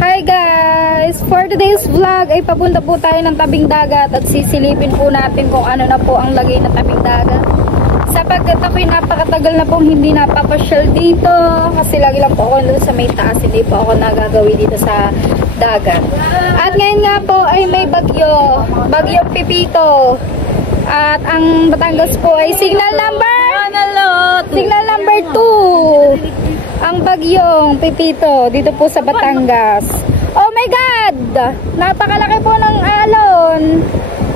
Hi guys! For today's vlog ay papunta po tayo ng tabing dagat at sisilipin po natin kung ano na po ang lagay ng tabing dagat. Sapagkat ako'y napakatagal na pong hindi napapasyal dito kasi lagi lang po ako doon sa may taas, hindi po ako nagagawi dito sa dagat. At ngayon nga po ay may bagyong Pipito. At ang Batangas po ay signal number 2. Ang bagyong Pipito dito po sa Batangas. Oh my God! Napakalaki po ng alon.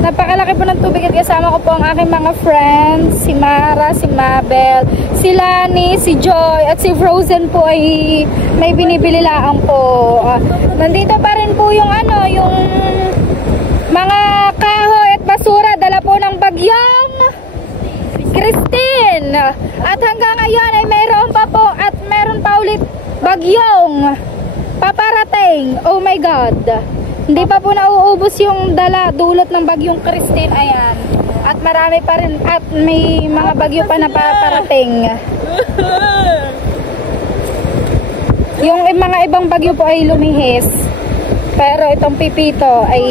Napakalaki po ng tubig at kasama ko po ang aking mga friends. Si Mara, si Mabel, si Lani, si Joy at si Frozen po ay may binibili lang po. Nandito pa rin po yung yung mga kahoy at basura dala po ng bagyong Christine. At hanggang ngayon ay mayroon pa po at meron pa ulit bagyong paparating. Oh my God. Hindi pa po nauubos yung dulot ng bagyong Christine. Ayan. At marami pa rin at may mga bagyo pa na paparating. Yung mga ibang bagyo po ay lumihis. Pero itong Pipito ay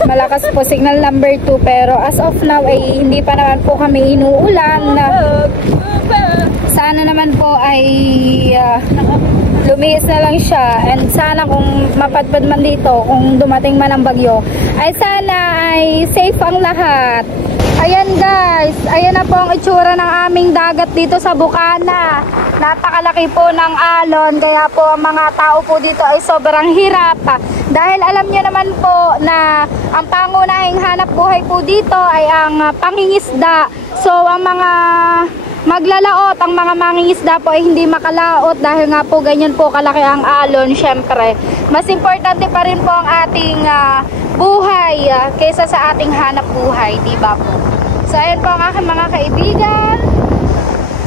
malakas po, signal number 2, pero as of now ay hindi pa naman po kami inuulan. Sana naman po ay lumihis na lang siya, and sana kung mapadpad man dito, kung dumating man ang bagyo, ay sana ay safe ang lahat. Ayan guys, ayan na po ang itsura ng aming dagat dito sa Bukana. Napakalaki po ng alon, kaya po ang mga tao po dito ay sobrang hirap. Dahil alam niyo naman po na ang pangunahing hanap buhay po dito ay ang pangingisda. So ang mga maglalaot, ang mga mangingisda po ay hindi makalaot dahil nga po ganyan po kalaki ang alon. Syempre, mas importante pa rin po ang ating buhay kaysa sa ating hanap buhay, di ba po? So ayan po ang aking mga kaibigan.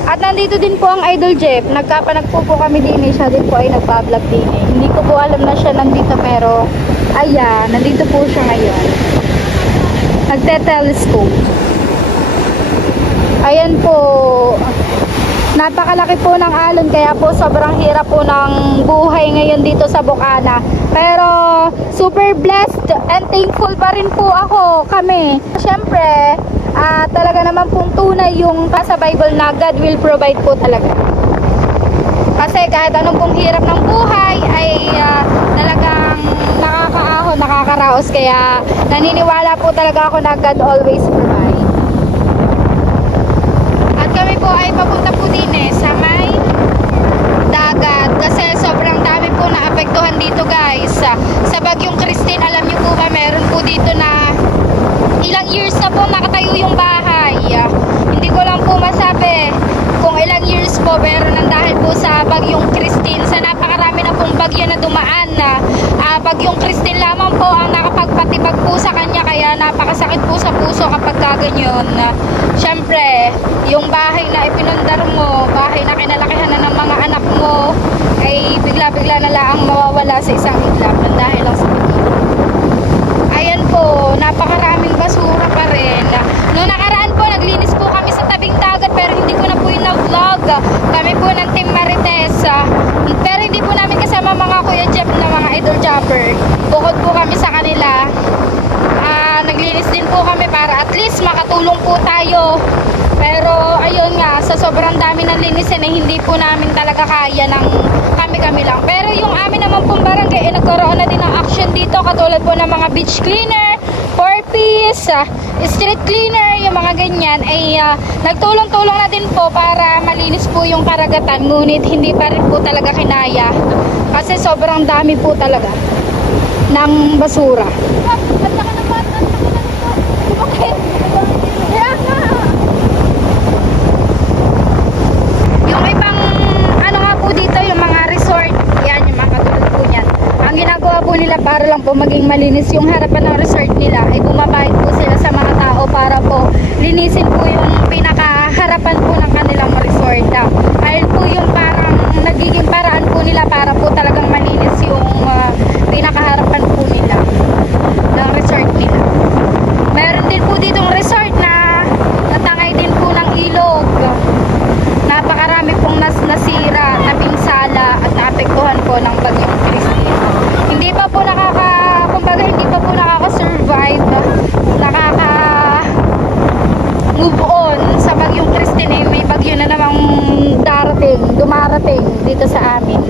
At nandito din po ang Idol Jeff. Nagkapanagpo po kami din. Siya din po ay nagpa-vlog din. Hindi ko po alam na siya nandito, pero ayan, nandito po siya ngayon. Nagte-telescope. Ayan po. Napakalaki po ng alon, kaya po sobrang hirap po ng buhay ngayon dito sa Bukana. Pero super blessed and thankful pa rin po kami. Siyempre, talaga naman pong tunay yung sa Bible na God will provide po talaga. Kasi kahit anong pong hirap ng buhay ay talagang nakakaahon, nakakaraos. Kaya naniniwala po talaga ako na God always provide. At kami po ay papunta po din sa may dagat. Kasi sobrang dami po na apektuhan dito guys. Sa bagyong Christine, alam niyo po ba, meron po dito na ilang years na po nakatayo yung bahay. Hindi ko lang po masabi kung ilang years po, pero nang dahil po sa bagyong Christine, sa napakarami na pong bagyo na dumaan bagyong Christine lamang po ang nakapagpatibag po sa kanya, kaya napakasakit po sa puso kapag kaganyan. Syempre, yung bahay na ipinundar mo, bahay na kinalakihan na ng mga anak mo, ay bigla-bigla na lang mawawala sa isang iglap dahil lang sa bagyo. Ayan po, napakaraming basura pa rin. Noong nakaraan po, naglinis po kami sa tabing dagat, pero hindi ko na po yung vlog. Kami po ng Team Marites. Pero hindi po namin kasama mga Kuya Jeff na mga idol jumper. Bukod po kami sa kanila. Naglinis din po kami para at least makatulong po tayo. Pero ayun nga, sa sobrang dami ng linisin hindi po namin talaga kaya ng kami lang. Pero yung amin naman pong barangay nagkaroon na din ng action dito, katulad po ng mga beach cleaner, 4-piece, street cleaner, yung mga ganyan ay nagtulong-tulong na din po para malinis po yung karagatan. Ngunit hindi pa rin po talaga kinaya kasi sobrang dami po talaga ng basura. Yung ibang dito, yung mga resort, yan, yung mga katulad po yan, ang ginagawa po nila para lang po maging malinis yung harapan ng resort nila, ay bumabait po sila sa mga tao para po linisin po yung pinakaharapan po ng kanilang resort. Ayun po yung parang nagiging paraan po nila para po talagang malinis yung pinakaharapan po nila ng resort nila. Meron din po ditong resort na natangay din po ng ilog. Napakarami pong nasira, napinsala at naapektuhan po ng ng bagyong Christine. Hindi pa po kumbaga hindi pa po nakaka-survive, move on sa bagyong Christine. May bagyo na namang dumarating dito sa amin.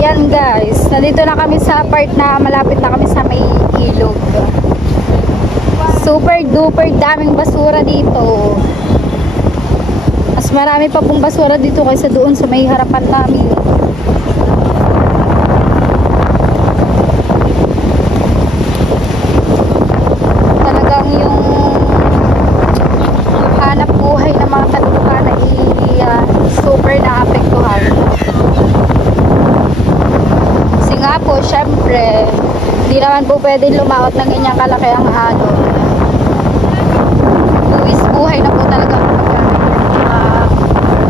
Yan guys, nandito na kami sa part na malapit na kami sa may ilog. Super duper daming basura dito. Mas marami pa pong basura dito kaysa doon sa may harapan namin. Talagang yung hanap buhay ng mga talukan ay super naapektuhan. Kasi nga po, syempre, hindi naman po pwede lumaot ng ganyang kalaki ang alon. Buwis buhay na po talaga.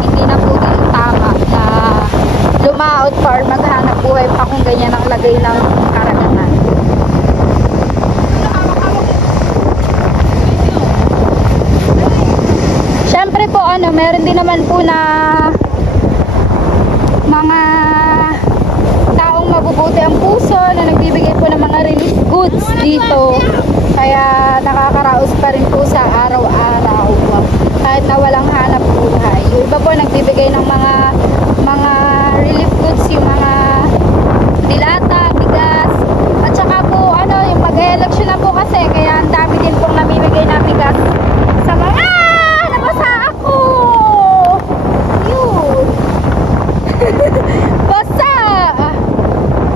Hindi na po din tama na lumaot pa or maghanap buhay pa kung ganyan ang lagay ng karagatan. Syempre po, meron din naman po na mga taong mabubuti ang puso na nagbibigay po ng mga relief goods dito. Kaya nakakaraos pa rin po sa araw-araw kahit na walang hanap buhay. Yung iba po nagbibigay ng mga relief goods, yung mga dilata, bigas, at saka po yung pag-election na po kasi, kaya ang dami din pong namimigay na bigas sa mga nabasa ako. Yun. Basta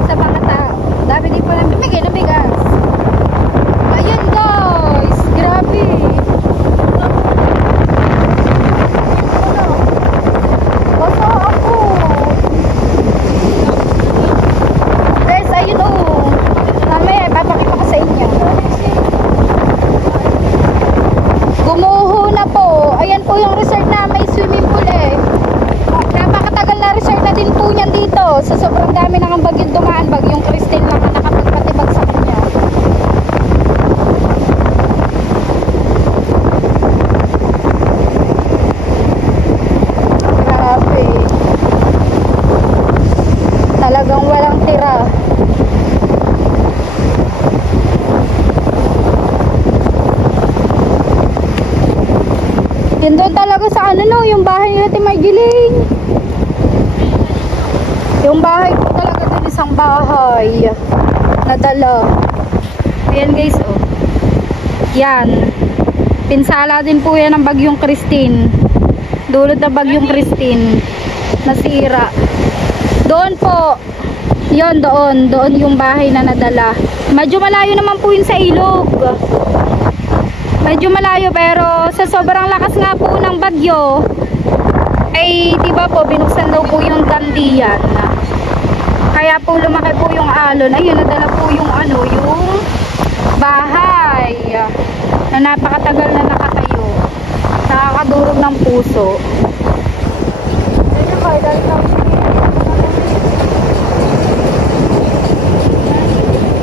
sa mga tao, dami din po namimigay na bigas. Ayan guys, grabe. Basta ako. Guys, ayun mamaya papakita ko sa inyo. Gumuho na po. Ayan po yung resort na may swimming pool napakatagal na resort na din po niyan dito. Sa sobrang dami ng bagyong dumaan, bagyong Christine lang ang nakapagpatibag sa kanya. Grabe. Talagang walang tira. Yun doon talaga sa yung bahay nila Timargiling. Yung bahay po talaga doon, isang bahay nadala. Ayan guys, yan. Pinsala din po yan ng bagyong Christine. Dulot ng bagyong Christine. Nasira. Doon po. Yun, doon yung bahay na nadala. Medyo malayo naman po yun sa ilog. Medyo malayo, pero sa sobrang lakas nga po ng bagyo ay diba po binuksan daw po yung gandiyan, kaya po lumaki po yung alon. Ayun, nadala po yung yung bahay na napakatagal na nakatayo. Nakakadurog ng puso.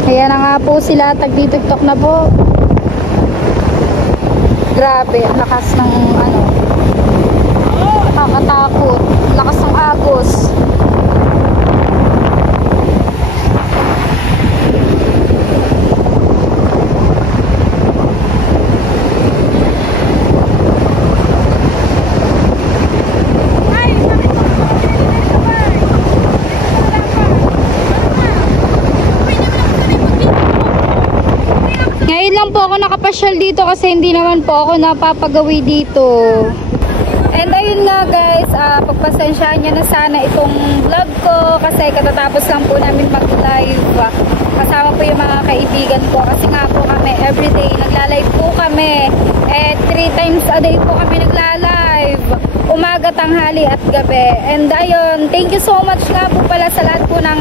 Kaya na nga po sila, tagtitiktok na po. Grabe, ang lakas ng nakakatakot. Lakas ng agos. Ngayon lang po ako nakapasyal dito kasi hindi naman po ako napapagawi dito. And ayun nga guys, pagpasensyahan nyo na sana itong vlog ko kasi katatapos lang po namin mag-live. Kasama po yung mga kaibigan ko kasi nga po kami everyday nagla-live po kami. 3 times a day po kami nagla-live. Umaga, tanghali at gabi. And ayun, thank you so much nga po pala sa lahat po ng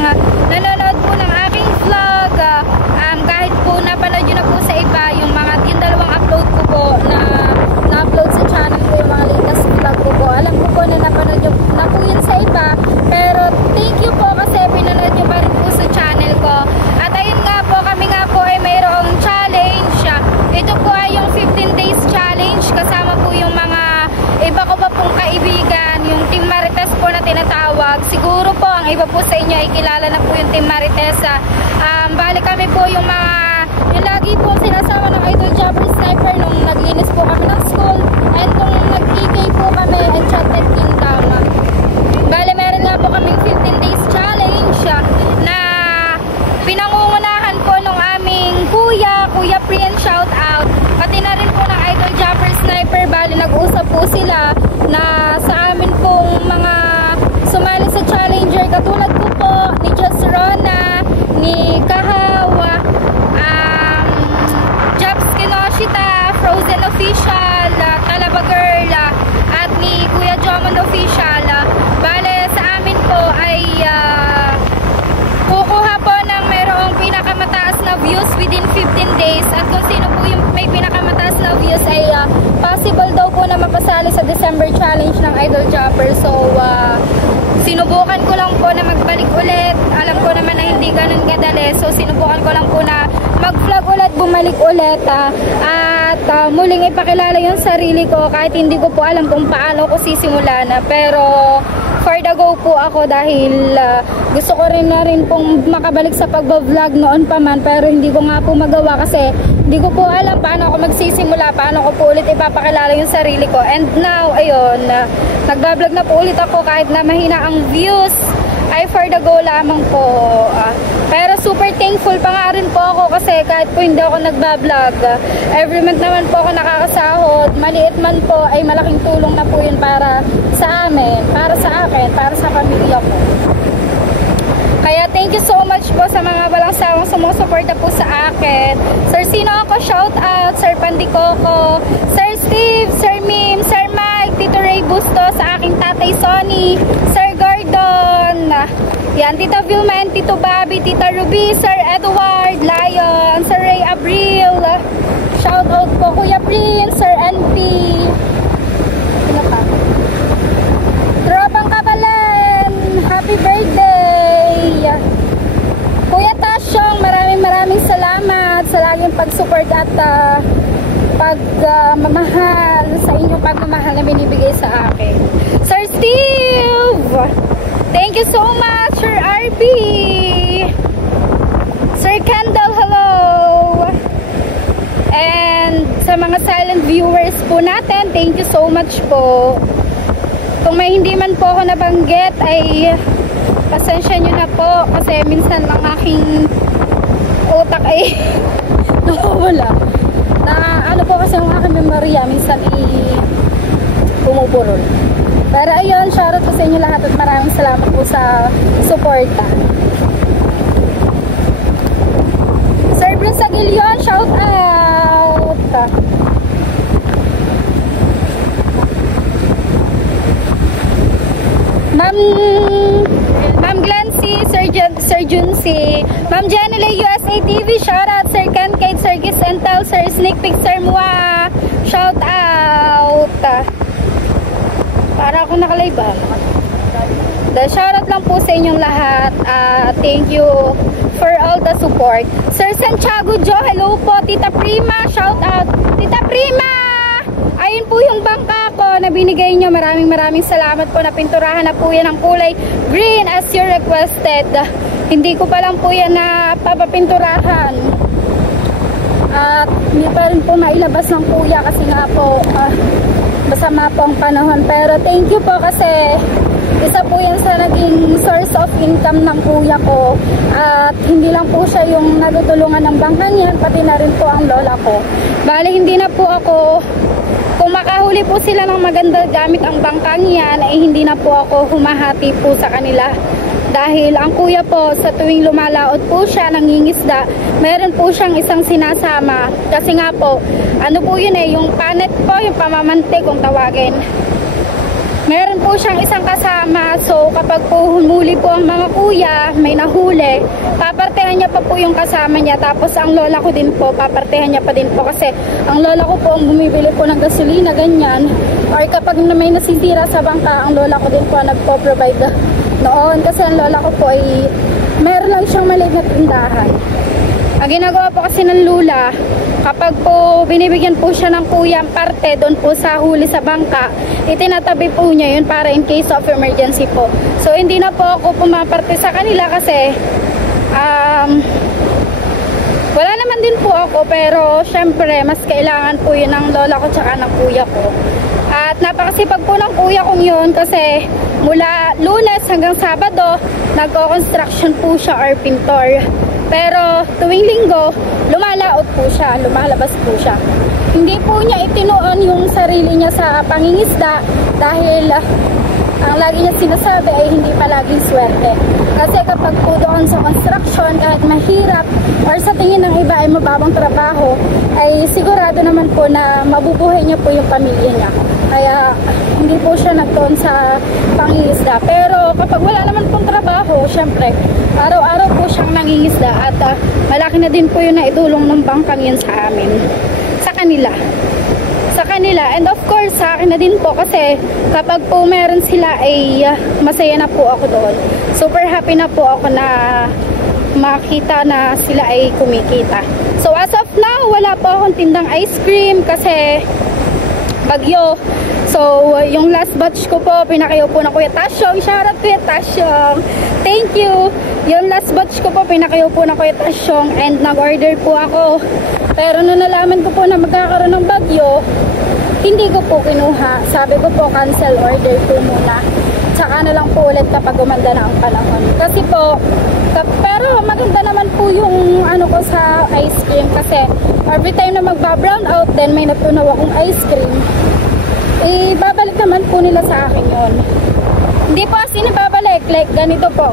nanonood po ng aking vlog. Kahit po napanood nyo na po sa iba yung dalawang upload ko po na-upload sa channel ko, yung mga latest vlog ko po. Alam ko po na napanood nyo na po yun sa iba, pero thank you po kasi pinanood nyo pa rin po sa channel ko. At ayun nga po, kami nga iba po sa inyo ay kilala na po yung Team Maritesa. Bali kami po yung lagi po sinasama ng Idol Jumper Sniper nung naglinis po kami ng school and nung nag-EK po kami Enchanted Kingdom. Bali meron nga po kaming 15 days challenge na pinangungunahan po nung aming Kuya Prian shout out, pati na rin po ng Idol Jumper Sniper. Bali nag-usap po sila na sa amin pong mga sumali sa Challenger katulad ko po ni Just Rona, ni Kahawa, Jobs Kinoshita, Frozen Official, Talaba Girl, at ni Kuya Jomon Official. Bale sa amin po ay kukuha po ng mayroong pinakamataas na views within 15 days, at kung sino po yung may pinakamataas na views ay possible daw po na mapasali sa December challenge ng Idol Jumper. So sinubukan ko lang po na magbalik ulit. Alam ko naman na hindi ganun kadali, so sinubukan ko lang po na mag-vlog ulit, bumalik ulit at muling ipakilala yung sarili ko kahit hindi ko po alam kung paano ko sisimulan, pero for the go po ako dahil gusto ko rin na rin pong makabalik sa pagbablog noon pa man, pero hindi ko nga po magawa kasi hindi ko po alam paano ako magsisimula, paano ko po ulit ipapakilala yung sarili ko. And now, ayun, nagbablog na po ulit ako kahit na mahina ang views, ay for the go lamang po. Pero super thankful pa nga rin po ako kasi kahit po hindi ako nagbablog, every month naman po ako nakakasahod. Maliit man po ay malaking tulong na po yun para sa amin, para sa akin, para sa pamilya ko. Kaya thank you so much po sa mga walang sawang sumusuporta po sa akin. Sir Sino ako, shout out. Sir Pandikoko, Sir Steve, Sir Mim, Sir Mike, Tito Ray Busto, sa aking tatay Sonny, Sir Gordon, yan, Tita Vilma and Tito Bobby, Tita Ruby, Sir Edward, Lion, Sir Ray Abril, shout out po Kuya Prince, Sir NP, sino pa? Tropang Kabalen, happy birthday! Kuya Tasyong, maraming salamat sa laging pag-support at pagmamahal, sa inyong pagmamahal na binibigay sa akin. Sir Steve, thank you so much. Sir RP, Sir Kendall, hello. And sa mga silent viewers po natin, thank you so much po. Kung may hindi man po ako nabanggit ay pasensya nyo na po kasi minsan ang aking utak ay nawawala. Na ano po kasi ang aking memorya minsan pumuburol. Pero ayun, shoutout po sa inyo lahat at maraming salamat po sa suporta. Sir Bruce Aguilion, shout out. Ma'am Glancy, Sir Juncy, Ma'am Jenny USA TV, shout out. Sir Ken Kate, Sir Gis Entel, Sir Sneak Peek, Sir Mua, shout out. Para ako nakalive The shoutout lang po sa inyong lahat. Thank you for all the support. Sir Santiago Jo, hello po. Tita Prima, shout out. Tita Prima, ayun po yung bangka ko na binigay nyo. Maraming salamat po. Napinturahan na po yan ng kulay green as you requested. Hindi ko pa lang po yan na papapinturahan. At hindi pa rin po mailabas ng kuya kasi nga po masama po ang panahon. Pero thank you po kasi isa po yan sa naging source of income ng kuya ko. At hindi lang po siya yung natutulungan ng bangkang yan, pati na rin po ang lola ko. Bali hindi na po ako, kung makahuli po sila ng maganda gamit ang bangkang yan, ay hindi na po ako humahati po sa kanila. Dahil ang kuya po sa tuwing lumalaot po siya, nangingisda, meron po siyang isang sinasama. Kasi nga po, ano po yun yung panet po, yung pamamante kung tawagin. Meron po siyang isang kasama, so kapag po humuli po ang mga kuya, may nahuli, papartehan niya pa po yung kasama niya. Tapos ang lola ko din po, papartehan niya pa din po kasi ang lola ko po ang bumibili po ng gasolina, ganyan. Or kapag may nasisira sa bangka, ang lola ko din po ang nagpo-provide noon. Kasi ang lola ko po ay meron lang siyang maliit na tindahan. Ang ginagawa po kasi ng lula, kapag po binibigyan po siya ng kuya parte doon po sa huli sa bangka, itinatabi po niya yun para in case of emergency po. So hindi na po ako pumaparte sa kanila kasi wala naman din po ako, pero syempre mas kailangan po yun ng lola ko tsaka ng kuya ko. At napakasipag po ng kuya kong yun kasi mula Lunes hanggang Sabado nagko-construction po siya or pintor. Pero tuwing linggo lumalaot po siya, lumalabas po siya. Hindi po niya itinuon yung sarili niya sa pangingisda dahil ang lagi niya sinasabi ay hindi palaging swerte. Kasi kapag po doon sa construction, kahit mahirap or sa tingin ng iba ay mababang trabaho, ay sigurado naman po na mabubuhay niya po yung pamilya niya. Kaya hindi po siya nagtuon sa pangingisda. Pero kapag wala naman pong trabaho, syempre, araw-araw po siyang nangingisda at malaki na din po yung naidulong ng bangkang yun sa amin. Sa kanila. And of course sa akin na din po kasi kapag po meron sila ay masaya na po ako doon. Super happy na po ako na makita na sila ay kumikita. So as of now wala po akong tindang ice cream kasi bagyo. So yung last batch ko po pinakayo po na Kuya Tasyong. Shoutout Kuya Tasyong, thank you. Yung last batch ko po pinakayo po na Kuya Tasyong and nag-order po ako. Pero nung nalaman ko po na magkakaroon ng bagyo, hindi ko po kinuha. Sabi ko po cancel order po muna. Tsaka na lang po ulit kapag gumanda na ang panahon. Kasi po, pero maganda naman po yung ano ko sa ice cream kasi every time na magba-brown out then may natunaw akong ice cream, babalik naman po nila sa akin yun. Hindi po as in babalik, like ganito po.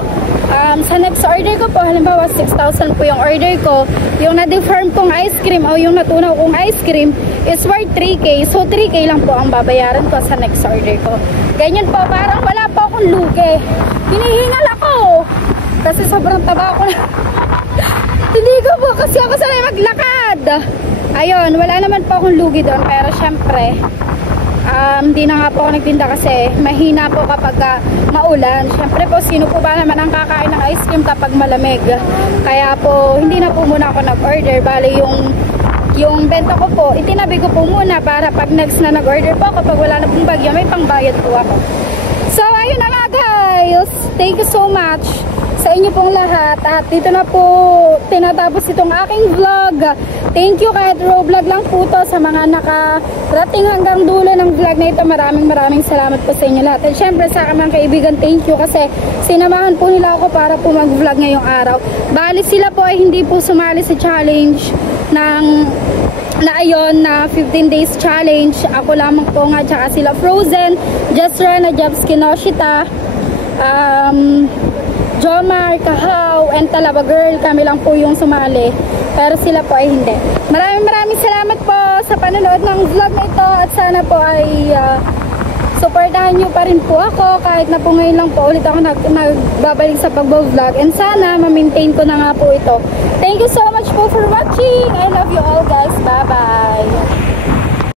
Sa next order ko po, halimbawa 6,000 po yung order ko, yung na-deform kong ice cream o yung natunaw kong ice cream is worth 3K. So 3K lang po ang babayaran ko sa next order ko. Ganyan po, parang wala po akong lugi. Hinihingal ako kasi sobrang taba ko na. Hindi ko po kasi ako sanay maglakad. Ayun, wala naman po akong lugi doon, pero syempre hindi na nga po ako nagtinda kasi mahina po kapag maulan. Syempre po, sino po ba naman ang kakain ng ice cream kapag malamig? Kaya po, hindi na po muna ako nag-order. Bali, yung benta ko po, itinabi ko po muna para pag next na nag-order po, kapag wala na pong bagyo, may pangbayad po ako. So, ayun na nga guys. Thank you so much sa inyo pong lahat. At dito na po tinatapos itong aking vlog. Thank you kahit raw vlog lang po to sa mga nakarating hanggang dulo ng vlog na ito. Maraming salamat po sa inyo lahat. At syempre sa aking mga kaibigan, thank you kasi sinamahan po nila ako para po mag-vlog ngayong araw. Bali sila po ay hindi po sumali sa challenge na 15 days challenge. Ako lamang po nga tsaka sila Frozen, Just Rana, Jobs Kinoshita, Jomar, Kahaw, and Talaba Girl. Kami lang po yung sumali. Pero sila po ay hindi. Maraming salamat po sa panonood ng vlog na ito. At sana po ay supportahan nyo pa rin po ako. Kahit na po ngayon lang po ulit ako nagbabalik sa pag-vlog. And sana ma-maintain ko na nga po ito. Thank you so much po for watching. I love you all guys. Bye-bye.